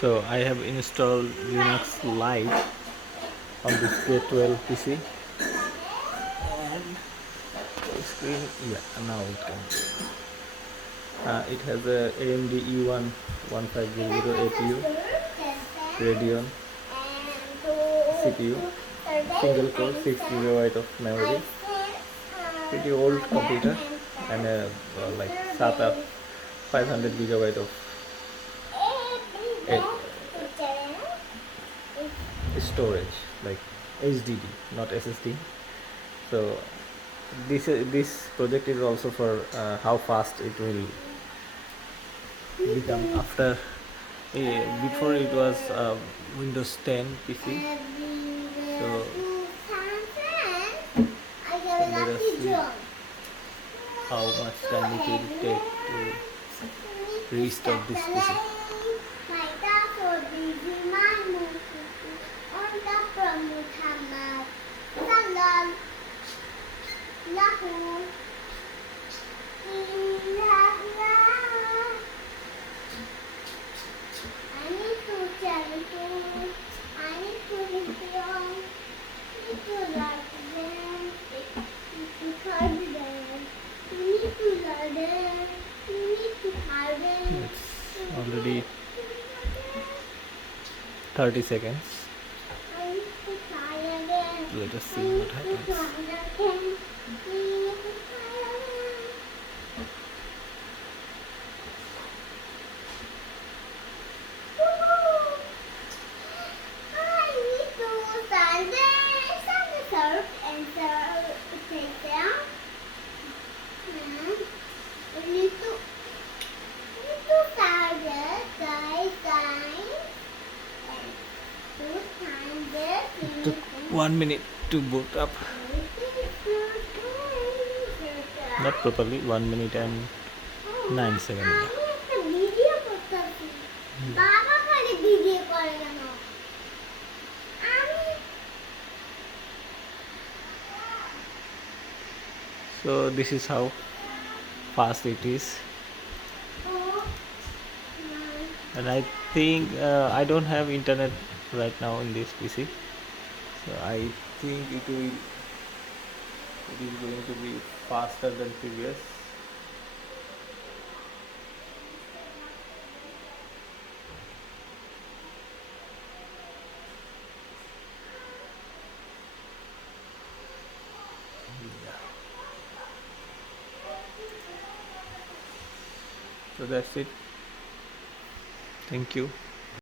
So I have installed Linux Lite on this K12 PC, and full screen, yeah, now it can. It has a AMD E1 1500 APU, Radeon CPU, single core, 6 GB of memory, pretty old computer, and like SATA 500 GB of storage, like HDD, not SSD. So this project is also for how fast it will become after. Before it was Windows 10 PC. So let us see how much time it will take to restart this PC. It's already 30 seconds. Let us see what happens. It took 1 minute to boot up. Not properly, 1 minute and 9 seconds. So this is how fast it is, and I think I don't have internet right now in this PC, so I think it is going to be faster than previous. So that's it. Thank you.